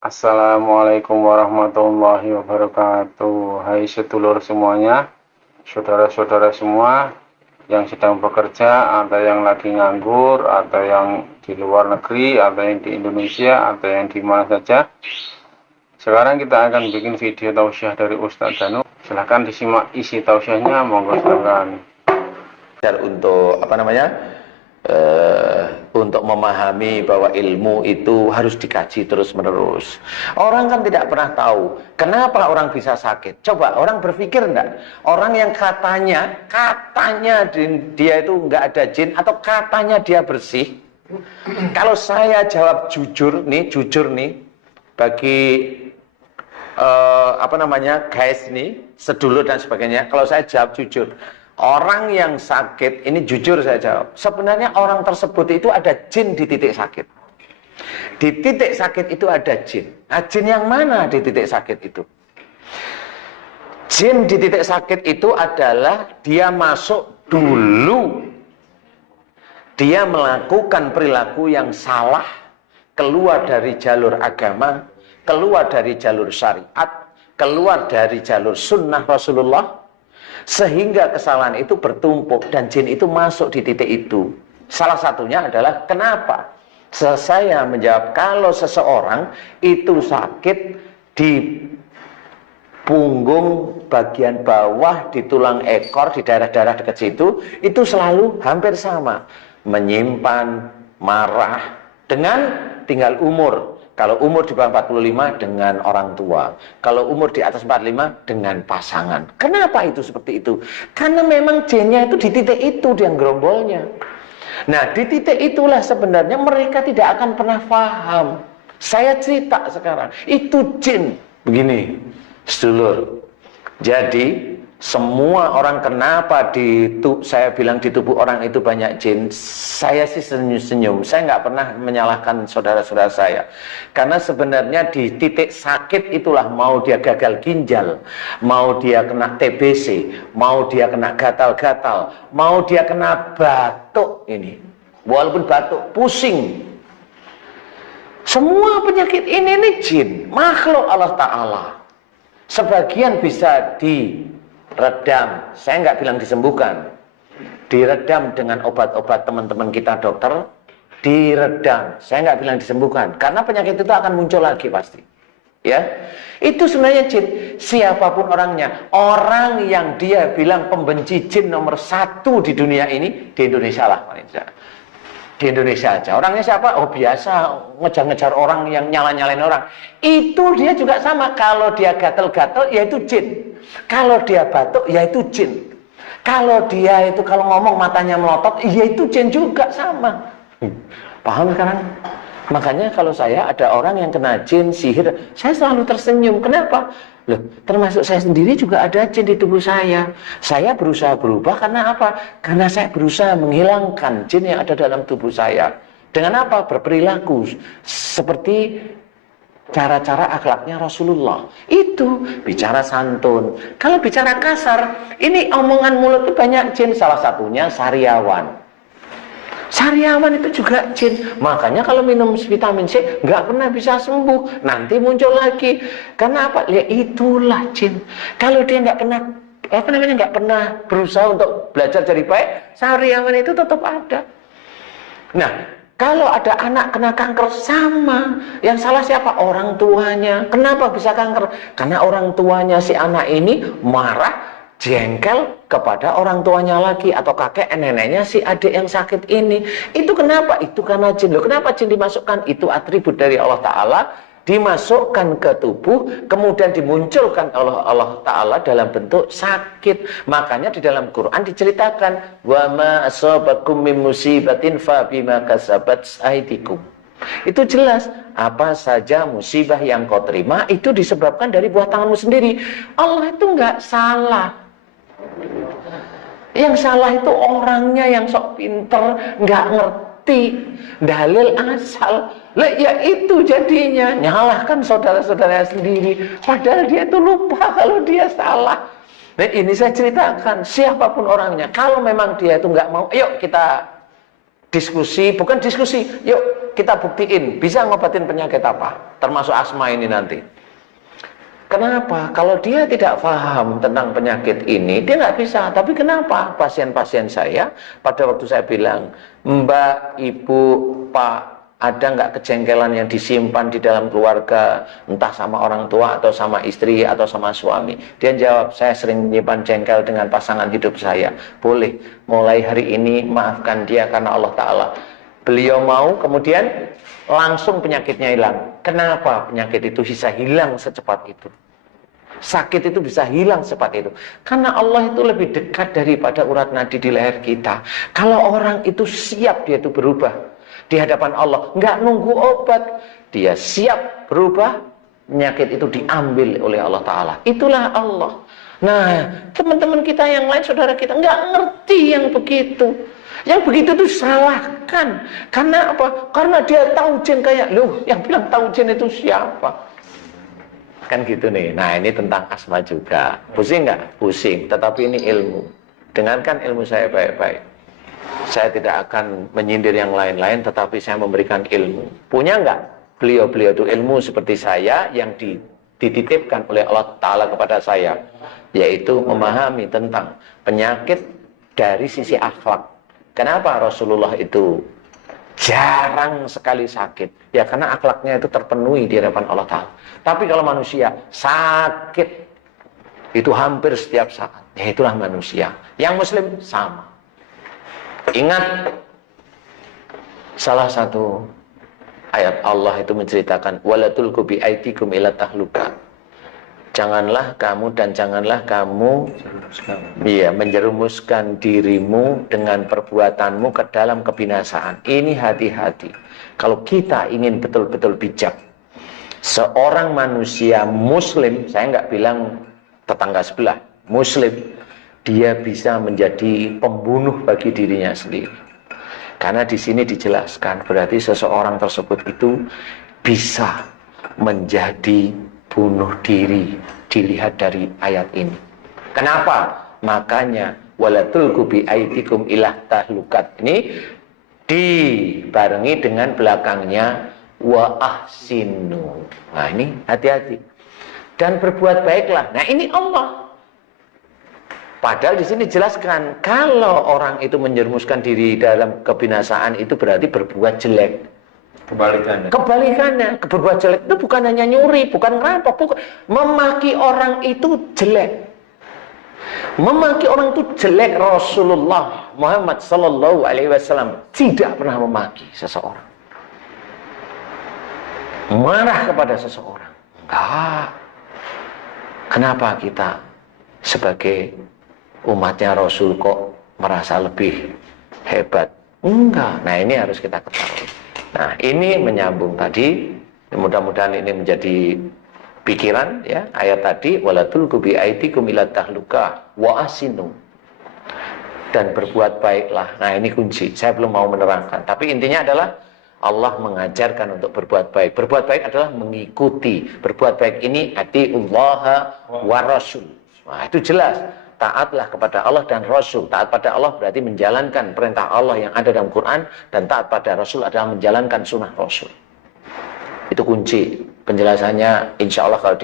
Assalamualaikum warahmatullahi wabarakatuh. Hai sedulur semuanya, saudara-saudara semua yang sedang bekerja, atau yang lagi nganggur, atau yang di luar negeri, atau yang di Indonesia, atau yang di mana saja. Sekarang kita akan bikin video tausiah dari Ustadz Danu. Silahkan disimak isi tausiahnya, monggo silakan. Untuk untuk memahami bahwa ilmu itu harus dikaji terus-menerus. Orang kan tidak pernah tahu kenapa orang bisa sakit. Coba orang berpikir enggak? Orang yang katanya dia itu enggak ada jin, atau katanya dia bersih. Kalau saya jawab jujur nih bagi guys nih, sedulur dan sebagainya, kalau saya jawab jujur, orang yang sakit ini, jujur saya jawab, sebenarnya orang tersebut itu ada jin di titik sakit. Di titik sakit itu ada jin. Nah, jin yang mana di titik sakit itu? Jin di titik sakit itu adalah dia masuk dulu, dia melakukan perilaku yang salah, keluar dari jalur agama, keluar dari jalur syariat, keluar dari jalur sunnah Rasulullah, sehingga kesalahan itu bertumpuk dan jin itu masuk di titik itu. Salah satunya adalah kenapa saya menjawab kalau seseorang itu sakit di punggung bagian bawah, di tulang ekor, di daerah-daerah dekat situ, itu selalu hampir sama, menyimpan marah dengan tinggal umur. Kalau umur di bawah 45 dengan orang tua, kalau umur di atas 45 dengan pasangan. Kenapa itu seperti itu? Karena memang jinnya itu di titik itu, dia gerombolnya. Nah, di titik itulah sebenarnya mereka tidak akan pernah paham. Saya cerita sekarang, itu jin. Begini, sedulur. Jadi semua orang, kenapa saya bilang di tubuh orang itu banyak jin, saya sih senyum-senyum. Saya nggak pernah menyalahkan saudara-saudara saya, karena sebenarnya di titik sakit itulah, mau dia gagal ginjal, mau dia kena TBC, mau dia kena gatal-gatal, mau dia kena batuk, ini walaupun batuk pusing, semua penyakit ini jin, makhluk Allah Ta'ala. Sebagian bisa diredam, saya nggak bilang disembuhkan, diredam dengan obat-obat teman-teman kita dokter, diredam, saya nggak bilang disembuhkan, karena penyakit itu akan muncul lagi pasti. Ya, itu sebenarnya jin, siapapun orangnya. Orang yang dia bilang pembenci jin nomor 1 di dunia ini, di Indonesia lah, di Indonesia aja. Orangnya siapa? Oh, biasa ngejar-ngejar orang, yang nyala-nyalain orang. Itu dia juga sama. Kalau dia gatel-gatel, ya itu jin. Kalau dia batuk, ya itu jin. Kalau dia itu kalau ngomong matanya melotot, ya itu jin juga, sama. Paham sekarang? Makanya kalau saya ada orang yang kena jin, sihir, saya selalu tersenyum. Kenapa? Loh, termasuk saya sendiri juga ada jin di tubuh saya. Saya berusaha berubah karena apa? Karena saya berusaha menghilangkan jin yang ada dalam tubuh saya. Dengan apa? Berperilaku seperti cara-cara akhlaknya Rasulullah. Itu bicara santun. Kalau bicara kasar, ini omongan mulut itu banyak jin. Salah satunya sariawan. Sariawan itu juga jin. Makanya kalau minum vitamin C nggak pernah bisa sembuh, nanti muncul lagi. Karena apa? Ya itulah jin. Kalau dia nggak pernah berusaha untuk belajar jadi baik, sariawan itu tetap ada. Nah, kalau ada anak kena kanker, sama. Yang salah siapa? Orang tuanya. Kenapa bisa kanker? Karena orang tuanya si anak ini marah, jengkel kepada orang tuanya lagi, atau kakek neneknya si adik yang sakit ini. Itu kenapa? Itu karena jin. Loh, kenapa jin dimasukkan? Itu atribut dari Allah Ta'ala, dimasukkan ke tubuh, kemudian dimunculkan oleh Allah Ta'ala dalam bentuk sakit. Makanya di dalam Quran diceritakan, wa ma asabakum min musibatin fa bima kasabat aydikum. Itu jelas, apa saja musibah yang kau terima itu disebabkan dari buah tanganmu sendiri. Allah itu nggak salah. Yang salah itu orangnya yang sok pinter, nggak ngerti dalil asal. Lah, ya itu jadinya nyalahkan saudara-saudara sendiri, padahal dia itu lupa kalau dia salah. Nah, ini saya ceritakan, siapapun orangnya, kalau memang dia itu nggak mau, yuk kita diskusi, bukan diskusi, yuk kita buktiin bisa ngobatin penyakit apa, termasuk asma ini nanti. Kenapa? Kalau dia tidak paham tentang penyakit ini, dia nggak bisa. Tapi kenapa? Pasien-pasien saya, pada waktu saya bilang, Mbak, Ibu, Pak, ada nggak kejengkelan yang disimpan di dalam keluarga, entah sama orang tua, atau sama istri, atau sama suami? Dia jawab, saya sering menyimpan jengkel dengan pasangan hidup saya. Boleh, mulai hari ini maafkan dia karena Allah Ta'ala. Beliau mau, kemudian langsung penyakitnya hilang. Kenapa penyakit itu bisa hilang secepat itu? Sakit itu bisa hilang secepat itu. Karena Allah itu lebih dekat daripada urat nadi di leher kita. Kalau orang itu siap, dia itu berubah di hadapan Allah, nggak nunggu obat, dia siap berubah, penyakit itu diambil oleh Allah Ta'ala. Itulah Allah. Nah, teman-teman kita yang lain, saudara kita, nggak ngerti yang begitu. Yang begitu itu salahkan. Karena apa? Karena dia tahu jin kayak, loh, yang bilang tahu jin itu siapa? Kan gitu nih. Nah, ini tentang asma juga. Pusing nggak? Pusing. Tetapi ini ilmu. Dengarkan ilmu saya baik-baik. Saya tidak akan menyindir yang lain-lain, tetapi saya memberikan ilmu. Punya nggak beliau-beliau itu ilmu seperti saya yang dititipkan oleh Allah Ta'ala kepada saya? Yaitu memahami tentang penyakit dari sisi akhlak. Kenapa Rasulullah itu jarang sekali sakit? Ya karena akhlaknya itu terpenuhi di hadapan Allah Ta'ala. Tapi kalau manusia sakit itu hampir setiap saat. Ya itulah manusia. Yang Muslim sama. Ingat salah satu ayat Allah itu menceritakan wala tulqu bi aidikum ila tahluka. Janganlah kamu dan janganlah kamu menjerumuskan dirimu dengan perbuatanmu ke dalam kebinasaan. Ini hati-hati. Kalau kita ingin betul-betul bijak, seorang manusia muslim, saya nggak bilang tetangga sebelah, muslim, dia bisa menjadi pembunuh bagi dirinya sendiri. Karena di sini dijelaskan, berarti seseorang tersebut itu bisa menjadi bunuh diri, dilihat dari ayat ini. Kenapa? Makanya wala tulqu bi aidikum ilah tahlukat. Ini dibarengi dengan belakangnya wa ahsinu. Nah, ini hati-hati. Dan berbuat baiklah. Nah, ini Allah. Padahal di sini jelaskan kalau orang itu menjerumuskan diri dalam kebinasaan itu berarti berbuat jelek. Kebalikannya, berbuat jelek itu bukan hanya nyuri, bukan ngerampok, bukan. Memaki orang itu jelek. Memaki orang itu jelek. Rasulullah Muhammad Sallallahu Alaihi Wasallam tidak pernah memaki seseorang, marah kepada seseorang. Enggak. Kenapa kita sebagai umatnya Rasul kok merasa lebih hebat? Enggak. Nah, ini harus kita ketahui. Nah, ini menyambung tadi. Mudah-mudahan ini menjadi pikiran ya. Ayat tadi wala tulqu bi aidikum ila tahluka wa asinu. Dan berbuat baiklah. Nah, ini kunci. Saya belum mau menerangkan, tapi intinya adalah Allah mengajarkan untuk berbuat baik. Berbuat baik adalah mengikuti. Berbuat baik ini atiullah wa rasul. Nah, itu jelas. Taatlah kepada Allah dan Rasul. Taat pada Allah berarti menjalankan perintah Allah yang ada dalam Quran, dan taat pada Rasul adalah menjalankan sunnah Rasul. Itu kunci penjelasannya, insya Allah kalau di